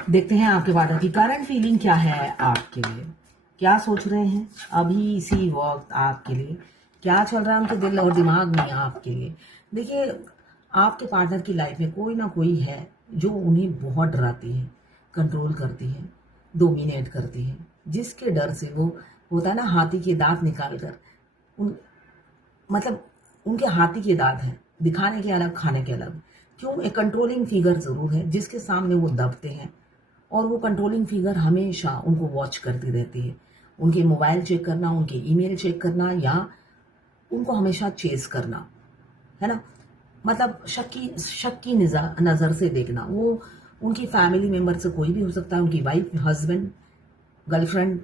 देखते हैं आपके पार्टनर की करंट फीलिंग क्या है आपके लिए, क्या सोच रहे हैं अभी इसी वक्त आपके लिए, क्या चल रहा है उनके दिल और दिमाग में आपके लिए। देखिए, आपके पार्टनर की लाइफ में कोई ना कोई है जो उन्हें बहुत डराती है, कंट्रोल करती है, डोमिनेट करती है, जिसके डर से वो होता है ना हाथी के दांत निकाल कर उन मतलब उनके हाथी के दांत हैं, दिखाने के अलग खाने के अलग। क्यों? एक कंट्रोलिंग फिगर जरूर है जिसके सामने वो दबते हैं, और वो कंट्रोलिंग फिगर हमेशा उनको वॉच करती रहती है। उनके मोबाइल चेक करना, उनके ईमेल चेक करना, या उनको हमेशा चेस करना, है ना। मतलब शक की नज़र से देखना। वो उनकी फैमिली मेंबर से कोई भी हो सकता है, उनकी वाइफ, हस्बैंड, गर्लफ्रेंड,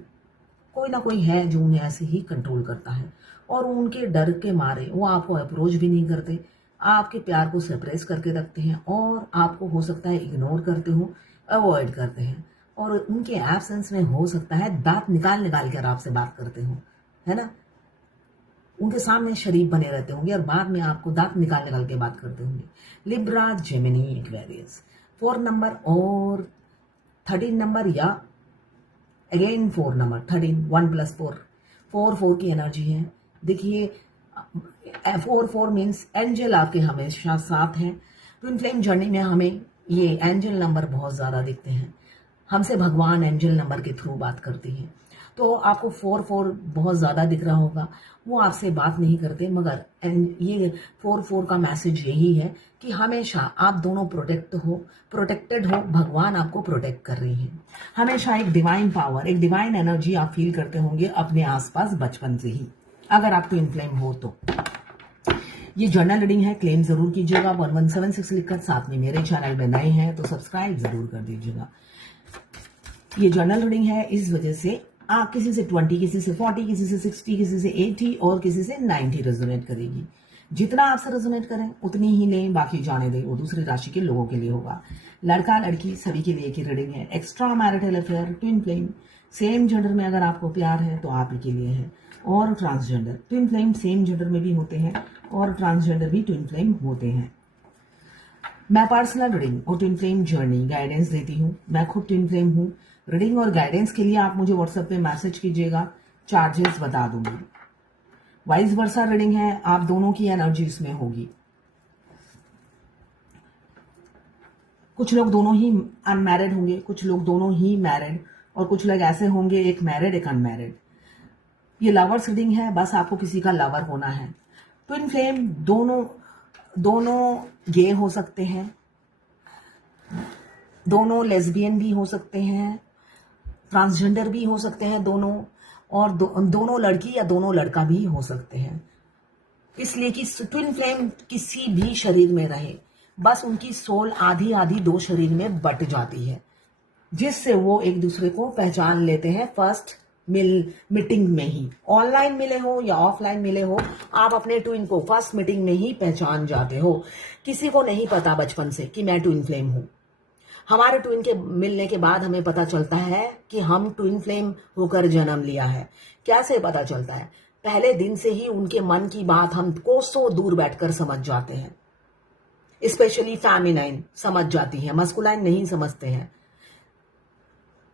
कोई ना कोई है जो उन्हें ऐसे ही कंट्रोल करता है। और उनके डर के मारे वो आपको अप्रोच भी नहीं करते, आपके प्यार को सप्रेस करके रखते हैं, और आपको हो सकता है इग्नोर करते हो, अवॉइड करते हैं। और उनके एब्सेंस में हो सकता है दांत निकाल निकाल कर आपसे बात करते हो, है ना। उनके सामने शरीफ बने रहते होंगे और बाद में आपको दांत निकाल निकाल के बात करते होंगे। लिब्रा, जेमिनी, एक्वेरियस, 4 नंबर और 13 नंबर, या अगेन 4 नंबर, 13, 1 + 4, 4 की एनर्जी है। देखिए, 4 मीन्स एंजल आपके हमेशा साथ हैं। ट्विन फ्लेम जर्नी में हमें ये एंजल नंबर बहुत ज़्यादा दिखते हैं। हमसे भगवान एंजल नंबर के थ्रू बात करती है। तो आपको 4 बहुत ज़्यादा दिख रहा होगा। वो आपसे बात नहीं करते, मगर ये 4 का मैसेज यही है कि हमेशा आप दोनों प्रोटेक्टेड हो। भगवान आपको प्रोटेक्ट कर रही है। हमेशा एक डिवाइन पावर, एक डिवाइन एनर्जी आप फील करते होंगे अपने आसपास बचपन से ही, अगर आप ट्विन फ्लेम हो तो। ये जर्नल रीडिंग है, क्लेम जरूर कीजिएगा 1176 लिखकर। साथ में मेरे चैनल में नए हैं तो सब्सक्राइब जरूर कर दीजिएगा। ये जर्नल रीडिंग है, इस वजह से आप किसी से 20, किसी से 40, किसी से 60, किसी से 80 और किसी से 90 रेजोनेट करेगी। जितना आपसे रेजोनेट करें उतनी ही लें, बाकी जाने दें, वो दूसरी राशि के लोगों के लिए होगा। लड़का लड़की सभी के लिए की रीडिंग है। Extra marital affair, twin flame, same gender में अगर आपको प्यार है तो आप ही के लिए है। और transgender, twin flame same gender में भी होते हैं और ट्रांसजेंडर भी ट्विन फ्लेम होते हैं। मैं पर्सनल रीडिंग और ट्विन फ्लेम जर्नी गाइडेंस देती हूँ। मैं खुद ट्विन फ्लेम हूँ। रीडिंग और गाइडेंस के लिए आप मुझे व्हाट्सएप पे मैसेज कीजिएगा, चार्जेस बता दूंगी। वाइस वर्सा रीडिंग है, आप दोनों की एनर्जी इसमें होगी। कुछ लोग दोनों ही अनमैरिड होंगे, कुछ लोग दोनों ही मैरिड, और कुछ लोग ऐसे होंगे एक मैरिड एक अनमैरिड। ये लवर्स रीडिंग है, बस आपको किसी का लवर होना है। ट्विन फ्लेम दोनों गे हो सकते हैं, दोनों लेस्बियन भी हो सकते हैं, ट्रांसजेंडर भी हो सकते हैं दोनों, और दोनों लड़की या दोनों लड़का भी हो सकते हैं। इसलिए कि ट्विन फ्लेम किसी भी शरीर में रहे, बस उनकी सोल आधी आधी 2 शरीर में बट जाती है, जिससे वो एक दूसरे को पहचान लेते हैं फर्स्ट मीटिंग में ही। ऑनलाइन मिले हो या ऑफलाइन मिले हो, आप अपने ट्विन को फर्स्ट मीटिंग में ही पहचान जाते हो। किसी को नहीं पता बचपन से कि मैं ट्विन फ्लेम हूं। हमारे ट्विन के मिलने के बाद हमें पता चलता है कि हम ट्विन फ्लेम होकर जन्म लिया है। कैसे पता चलता है? पहले दिन से ही उनके मन की बात हम कोसों दूर बैठकर समझ जाते हैं। स्पेशली फेमिनाइन समझ जाती है, मस्कुलाइन नहीं समझते हैं,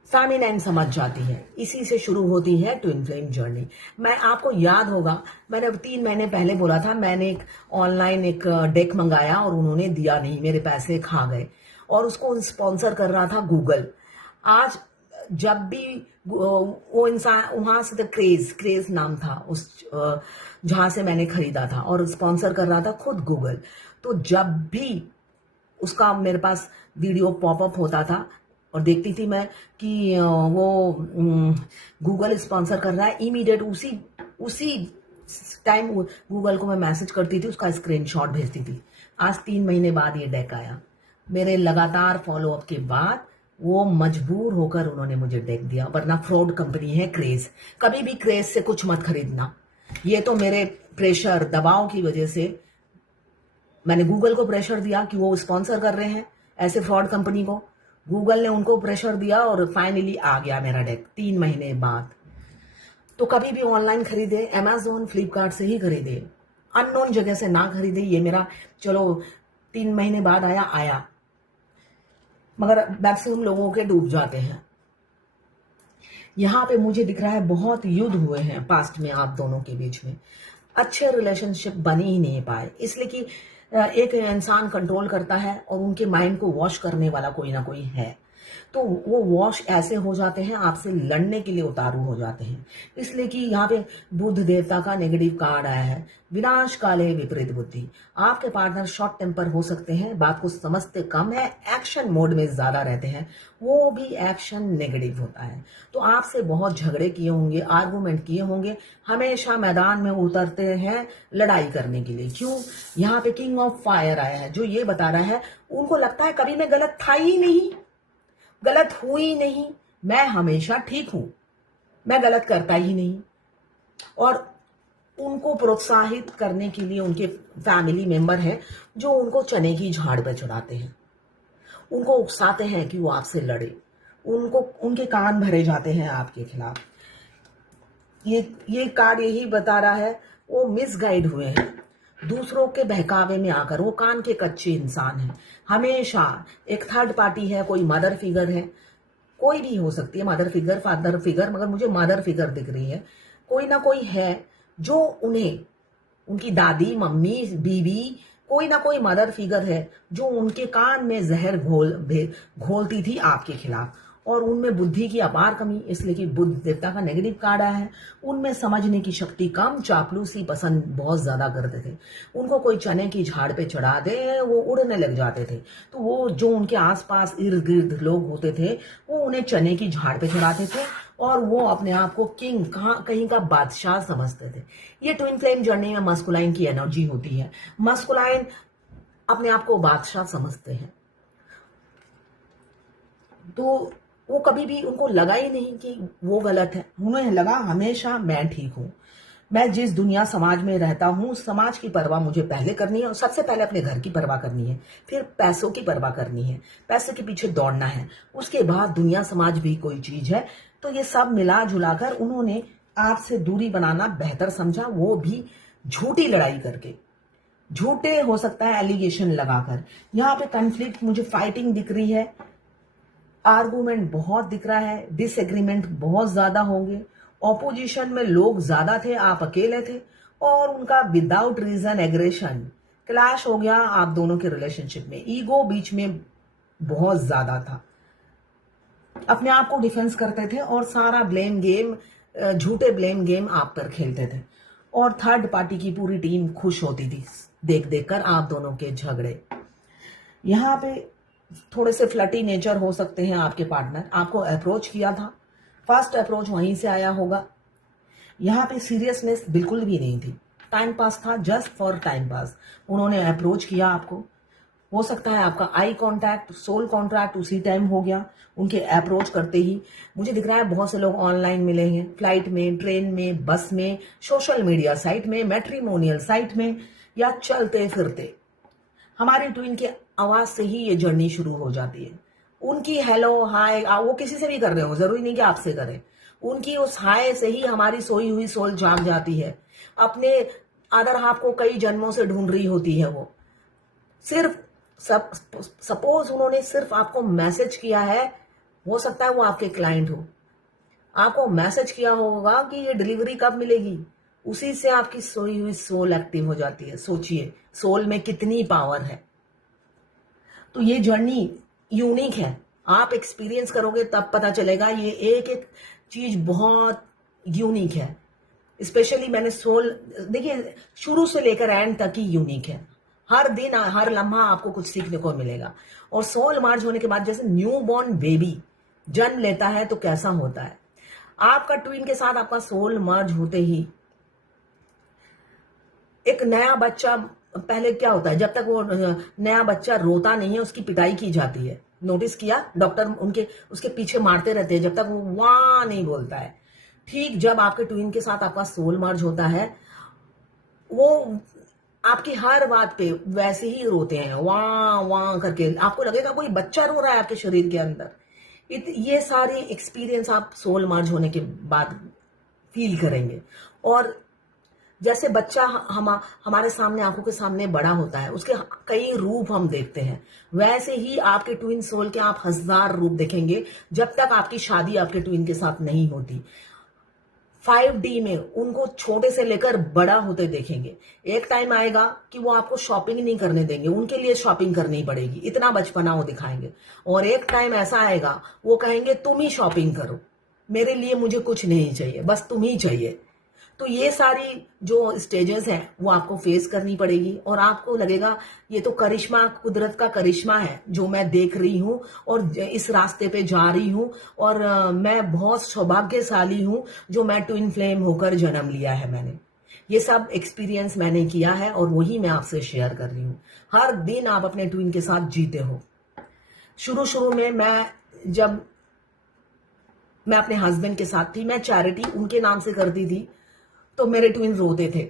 फेमिनाइन समझ जाती है। इसी से शुरू होती है ट्विन फ्लेम जर्नी। मैं आपको याद होगा, मैंने 3 महीने पहले बोला था, मैंने एक ऑनलाइन एक डेक मंगाया और उन्होंने दिया नहीं, मेरे पैसे खा गए, और उसको स्पॉन्सर कर रहा था गूगल। आज जब भी वो इंसान वहां से, तो क्रेज नाम था उस जहां से मैंने खरीदा था, और स्पॉन्सर कर रहा था खुद गूगल। तो जब भी उसका मेरे पास वीडियो पॉपअप होता था और देखती थी मैं कि वो गूगल स्पॉन्सर कर रहा है, इमीडिएट उसी टाइम गूगल को मैं मैसेज करती थी, उसका स्क्रीनशॉट भेजती थी। आज 3 महीने बाद ये डेक आया। मेरे लगातार फॉलोअप के बाद वो मजबूर होकर उन्होंने मुझे डेक दिया, वरना फ्रॉड कंपनी है क्रेज। कभी भी क्रेज से कुछ मत खरीदना। ये तो मेरे प्रेशर दबाव की वजह से मैंने गूगल को प्रेशर दिया कि वो स्पॉन्सर कर रहे हैं ऐसे फ्रॉड कंपनी को। गूगल ने उनको प्रेशर दिया और फाइनली आ गया मेरा डेक 3 महीने बाद। तो कभी भी ऑनलाइन खरीदे, अमेजोन, फ्लिपकार्ट से ही खरीदे, अननोन जगह से ना खरीदे। ये मेरा चलो 3 महीने बाद आया। मगर मैक्सिमम लोगों के डूब जाते हैं। यहाँ पे मुझे दिख रहा है बहुत युद्ध हुए हैं पास्ट में आप दोनों के बीच में, अच्छे रिलेशनशिप बन ही नहीं पाए, इसलिए कि एक इंसान कंट्रोल करता है और उनके माइंड को वॉश करने वाला कोई ना कोई है, तो वो वॉश ऐसे हो जाते हैं, आपसे लड़ने के लिए उतारू हो जाते हैं। इसलिए कि यहाँ पे बुध देवता का नेगेटिव कार्ड आया है, विनाश काले विपरीत बुद्धि। आपके पार्टनर शॉर्ट टेम्पर हो सकते हैं, बात को समझते कम है, एक्शन मोड में ज्यादा रहते हैं, वो भी एक्शन नेगेटिव होता है। तो आपसे बहुत झगड़े किए होंगे, आर्गुमेंट किए होंगे, हमेशा मैदान में उतरते हैं लड़ाई करने के लिए। क्यों? यहाँ पे किंग ऑफ फायर आया है, जो ये बता रहा है उनको लगता है कभी मैं गलत था ही नहीं, गलत हुई नहीं, मैं हमेशा ठीक हूं, मैं गलत करता ही नहीं। और उनको प्रोत्साहित करने के लिए उनके फैमिली मेंबर हैं जो उनको चने की झाड़ पे चढ़ाते हैं, उनको उकसाते हैं कि वो आपसे लड़े, उनको उनके कान भरे जाते हैं आपके खिलाफ। ये कार्ड यही बता रहा है वो मिसगाइड हुए हैं, दूसरों के बहकावे में आकर, वो कान के कच्चे इंसान हैं। हमेशा एक थर्ड पार्टी है, कोई मदर फिगर है, कोई भी हो सकती है, मदर फिगर, फादर फिगर, मगर मुझे मदर फिगर दिख रही है। कोई ना कोई है जो उन्हें, उनकी दादी, मम्मी, बीवी, कोई ना कोई मदर फिगर है जो उनके कान में जहर घोलती थी आपके खिलाफ, और उनमें बुद्धि की अपार कमी, इसलिए कि बुध देवता का नेगेटिव कार्ड आया है। उनमें समझने की शक्ति कम, चापलूसी पसंद बहुत ज्यादा करते थे। उनको कोई चने की झाड़ पे चढ़ा दे वो उड़ने लग जाते थे, तो वो जो उनके आसपास इर्द गिर्द लोग होते थे वो उन्हें चने की झाड़ पे चढ़ाते थे और वो अपने आप को किंग, कहीं का बादशाह समझते थे। ये ट्विन फ्लेम जर्नी में मस्कुलाइन की एनर्जी होती है, मस्कुलाइन अपने आप को बादशाह समझते हैं। तो वो कभी भी, उनको लगा ही नहीं कि वो गलत है, उन्हें लगा हमेशा मैं ठीक हूं, मैं जिस दुनिया समाज में रहता हूं, समाज की परवाह मुझे पहले करनी है, और सबसे पहले अपने घर की परवाह करनी है, फिर पैसों की परवाह करनी है, पैसे के पीछे दौड़ना है, उसके बाद दुनिया समाज भी कोई चीज है। तो ये सब मिला जुलाकर उन्होंने आपसे दूरी बनाना बेहतर समझा, वो भी झूठी लड़ाई करके, झूठे हो सकता है एलिगेशन लगाकर। यहाँ पे कन्फ्लिक्ट, मुझे फाइटिंग दिख रही है, आर्गुमेंट बहुत दिख रहा है, डिसएग्रीमेंट बहुत ज्यादा होंगे, ऑपोजिशन में लोग ज्यादा थे, आप अकेले थे, और उनका विदाउट रीजन एग्रेशन, क्लैश हो गया आप दोनों के रिलेशनशिप में, ईगो बीच में बहुत ज्यादा था, अपने आप को डिफेंस करते थे और सारा ब्लेम गेम, झूठे ब्लेम गेम आप पर खेलते थे, और थर्ड पार्टी की पूरी टीम खुश होती थी देख देख कर आप दोनों के झगड़े। यहाँ पे थोड़े से फ्लटी नेचर हो सकते हैं आपके पार्टनर, आपको अप्रोच किया था, फर्स्ट अप्रोच वहीं से आया होगा। यहाँ पे सीरियसनेस बिल्कुल भी नहीं थी, टाइम पास था, जस्ट फॉर टाइम पास उन्होंने अप्रोच किया आपको। हो सकता है आपका आई कांटेक्ट, सोल कॉन्ट्रैक्ट उसी टाइम हो गया उनके अप्रोच करते ही। मुझे दिख रहा है बहुत से लोग ऑनलाइन मिले हैं, फ्लाइट में, ट्रेन में, बस में, सोशल मीडिया साइट में, मैट्रिमोनियल साइट में, या चलते फिरते। हमारी ट्विन की आवाज से ही ये जर्नी शुरू हो जाती है। उनकी हेलो हाय वो किसी से भी कर रहे हो, जरूरी नहीं कि आपसे करें, उनकी उस हाय से ही हमारी सोई हुई सोल जाग जाती है, अपने अदर हाफ को कई जन्मों से ढूंढ रही होती है वो। सिर्फ सपोज उन्होंने सिर्फ आपको मैसेज किया है, हो सकता है वो आपके क्लाइंट हो, आपको मैसेज किया होगा कि ये डिलीवरी कब मिलेगी, उसी से आपकी सोई हुई सोल एक्टिव हो जाती है। सोचिए सोल में कितनी पावर है। तो ये जर्नी यूनिक है, आप एक्सपीरियंस करोगे तब पता चलेगा, ये एक एक चीज बहुत यूनिक है। स्पेशली मैंने सोल, देखिए शुरू से लेकर एंड तक ही यूनिक है, हर दिन हर लम्हा आपको कुछ सीखने को मिलेगा। और सोल मार्ज होने के बाद जैसे न्यू बॉर्न बेबी जन्म लेता है तो कैसा होता है, आपका ट्विन के साथ आपका सोल मर्ज होते ही एक नया बच्चा, पहले क्या होता है जब तक वो नया बच्चा रोता नहीं है उसकी पिटाई की जाती है, नोटिस किया, डॉक्टर उनके उसके पीछे मारते रहते हैं जब तक वो वाह नहीं बोलता है। ठीक जब आपके ट्विन के साथ आपका सोल मर्ज होता है, वो आपकी हर बात पे वैसे ही रोते हैं, वाह वाह करके, आपको लगेगा कोई बच्चा रो रहा है आपके शरीर के अंदर। ये सारे एक्सपीरियंस आप सोल मर्ज होने के बाद फील करेंगे। और जैसे बच्चा हमारे सामने, आंखों के सामने बड़ा होता है, उसके कई रूप हम देखते हैं, वैसे ही आपके ट्विन सोल के आप 1000 रूप देखेंगे जब तक आपकी शादी आपके ट्विन के साथ नहीं होती। 5D में उनको छोटे से लेकर बड़ा होते देखेंगे। एक टाइम आएगा कि वो आपको शॉपिंग नहीं करने देंगे, उनके लिए शॉपिंग करनी पड़ेगी, इतना बचपना वो दिखाएंगे। और एक टाइम ऐसा आएगा वो कहेंगे तुम ही शॉपिंग करो, मेरे लिए मुझे कुछ नहीं चाहिए, बस तुम ही चाहिए। तो ये सारी जो स्टेजेस हैं वो आपको फेस करनी पड़ेगी और आपको लगेगा ये तो करिश्मा, कुदरत का करिश्मा है जो मैं देख रही हूँ और इस रास्ते पे जा रही हूँ। और मैं बहुत सौभाग्यशाली हूँ जो मैं ट्विन फ्लेम होकर जन्म लिया है। मैंने ये सब एक्सपीरियंस मैंने किया है और वही मैं आपसे शेयर कर रही हूँ। हर दिन आप अपने ट्विन के साथ जीते हो। शुरू शुरू में जब मैं अपने हस्बैंड के साथ थी, मैं चैरिटी उनके नाम से करती थी तो मेरे ट्विन रोते थे।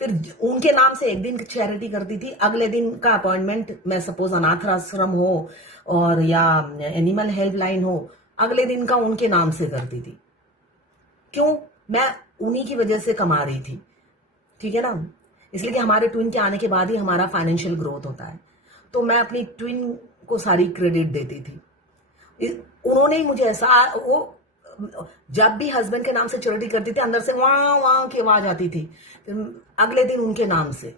फिर उनके नाम से एक दिन चैरिटी करती थी, अगले दिन का अपॉइंटमेंट, मैं सपोज अनाथ आश्रम हो और या एनिमल हेल्पलाइन हो, अगले दिन का उनके नाम से करती थी। क्यों? मैं उन्हीं की वजह से कमा रही थी, ठीक है ना। इसलिए कि हमारे ट्विन के आने के बाद ही हमारा फाइनेंशियल ग्रोथ होता है। तो मैं अपनी ट्विन को सारी क्रेडिट देती थी। उन्होंने ही मुझे ऐसा, वो जब भी हस्बैंड के नाम से चैरिटी करती थी अंदर से वहां वहां की आवाज आती थी, अगले दिन उनके नाम से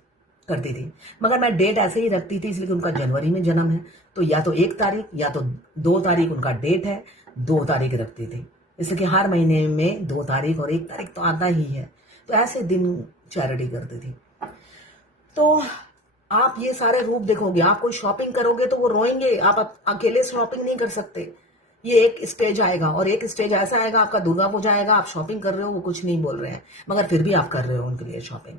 करती थी। मगर मैं डेट ऐसे ही रखती थी इसलिए कि उनका जनवरी में जन्म है, तो या तो 1 तारीख या तो 2 तारीख उनका डेट है, 2 तारीख रखती थी। इसलिए कि हर महीने में 2 तारीख और 1 तारीख तो आता ही है, तो ऐसे दिन चैरिटी करती थी। तो आप ये सारे रूप देखोगे। आप कोई शॉपिंग करोगे तो वो रोएंगे, आप अकेले शॉपिंग नहीं कर सकते। ये एक स्टेज आएगा और एक स्टेज ऐसा आएगा आपका दुर्गा पूजा आएगा, आप शॉपिंग कर रहे हो, वो कुछ नहीं बोल रहे हैं मगर फिर भी आप कर रहे हो उनके लिए शॉपिंग,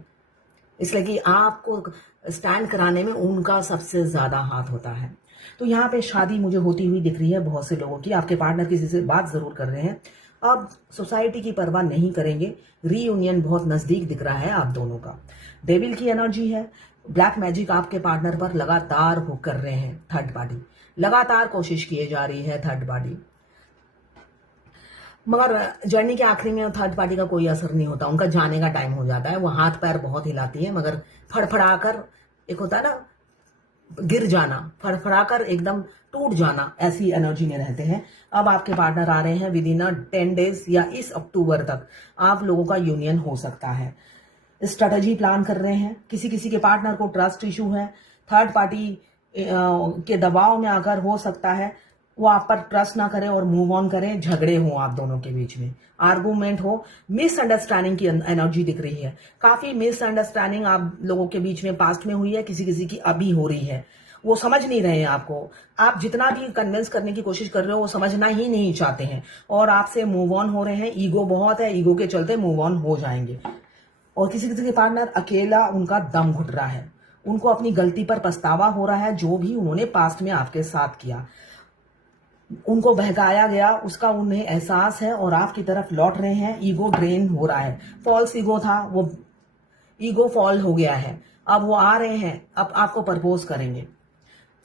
इसलिए कि आपको स्टैंड कराने में उनका सबसे ज्यादा हाथ होता है। तो यहाँ पे शादी मुझे होती हुई दिख रही है बहुत से लोगों की। आपके पार्टनर किसी से बात जरूर कर रहे हैं, अब सोसाइटी की परवाह नहीं करेंगे, रीयूनियन बहुत नजदीक दिख रहा है आप दोनों का। डेविल की एनर्जी है, ब्लैक मैजिक आपके पार्टनर पर लगातार हो कर रहे हैं। थर्ड पार्टी लगातार कोशिश किए जा रही है, थर्ड पार्टी, मगर जर्नी के आखिरी में थर्ड पार्टी का कोई असर नहीं होता, उनका जाने का टाइम हो जाता है। वो हाथ पैर बहुत हिलाती है मगर फड़फड़ाकर, एक होता है ना गिर जाना, फड़फड़ाकर एकदम टूट जाना, ऐसी एनर्जी में रहते हैं। अब आपके पार्टनर आ रहे हैं विद इन 10 डेज या इस अक्टूबर तक आप लोगों का यूनियन हो सकता है। स्ट्रेटजी प्लान कर रहे हैं। किसी किसी के पार्टनर को ट्रस्ट इशू है, थर्ड पार्टी के दबाव में आकर हो सकता है वो आप पर ट्रस्ट ना करें और मूव ऑन करें, झगड़े हो आप दोनों के बीच में, आर्गूमेंट हो, मिसअंडरस्टैंडिंग की एनर्जी दिख रही है। काफी मिसअंडरस्टैंडिंग आप लोगों के बीच में पास्ट में हुई है, किसी किसी की अभी हो रही है। वो समझ नहीं रहे हैं आपको, आप जितना भी कन्विंस करने की कोशिश कर रहे हो वो समझना ही नहीं चाहते हैं और आपसे मूव ऑन हो रहे हैं। ईगो बहुत है, ईगो के चलते मूव ऑन हो जाएंगे। और किसी किसी के पार्टनर अकेला उनका दम घुट रहा है, उनको अपनी गलती पर पछतावा हो रहा है, जो भी उन्होंने पास्ट में आपके साथ किया, उनको बहकाया गया उसका उन्हें एहसास है और आपकी तरफ लौट रहे हैं। ईगो ड्रेन हो रहा है, फॉल्स ईगो था वो ईगो फॉल हो गया है, अब वो आ रहे हैं, अब आपको प्रपोज करेंगे।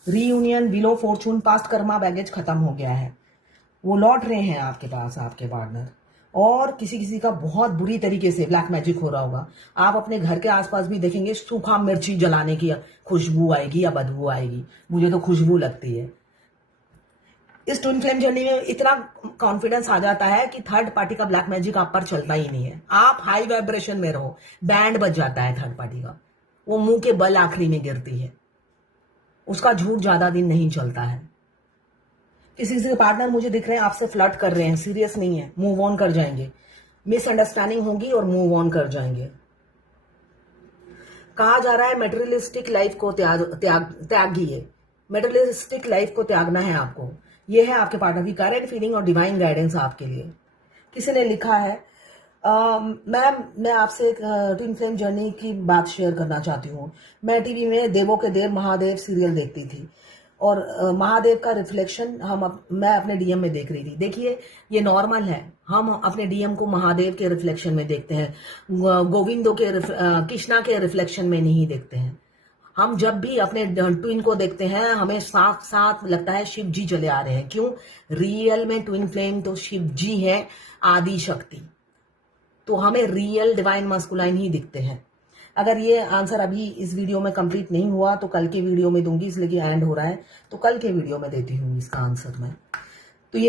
Reunion, below Fortune, past Karma baggage खत्म हो गया है, वो लौट रहे हैं आपके पास आपके पार्टनर। और किसी किसी का बहुत बुरी तरीके से ब्लैक मैजिक हो रहा होगा। आप अपने घर के आसपास भी देखेंगे सूखा मिर्ची जलाने की खुशबू आएगी या बदबू आएगी, मुझे तो खुशबू लगती है। इस ट्विन फ्लेम जर्नी में इतना कॉन्फिडेंस आ जाता है कि थर्ड पार्टी का ब्लैक मैजिक आप पर चलता ही नहीं है। आप हाई वाइब्रेशन में रहो, बैंड बज जाता है थर्ड पार्टी का, वो मुंह के बल आखिरी में गिरती है, उसका झूठ ज्यादा दिन नहीं चलता है। किसी किसी पार्टनर मुझे दिख रहे हैं आपसे फ्लर्ट कर रहे हैं, सीरियस नहीं है, मूव ऑन कर जाएंगे, मिसअंडरस्टैंडिंग होगी और मूव ऑन कर जाएंगे। कहा जा रहा है मेटेरियलिस्टिक लाइफ को त्यागिए, मेटेरियलिस्टिक लाइफ को त्यागना है आपको। ये है आपके पार्टनर की करंट फीलिंग और डिवाइन गाइडेंस आपके लिए। किसी ने लिखा है मैम मैं आपसे एक ट्विन फ्लेम जर्नी की बात शेयर करना चाहती हूँ। मैं टीवी में देवों के देव महादेव सीरियल देखती थी और महादेव का रिफ्लेक्शन मैं अपने डीएम में देख रही थी। देखिए ये नॉर्मल है, हम अपने डीएम को महादेव के रिफ्लेक्शन में देखते हैं, गोविंदो के कृष्णा के रिफ्लेक्शन में नहीं देखते हैं। हम जब भी अपने ट्विन को देखते हैं हमें साथ साथ लगता है शिव जी चले आ रहे हैं। क्यों? रियल में ट्विन फ्लेम तो शिव जी है, आदि शक्ति। तो हमें रियल डिवाइन मस्कुलाइन ही दिखते हैं। अगर ये आंसर अभी इस वीडियो में कंप्लीट नहीं हुआ तो कल के वीडियो में दूंगी, इसलिए कि एंड हो रहा है, तो कल के वीडियो में देती हूँ इसका आंसर मैं।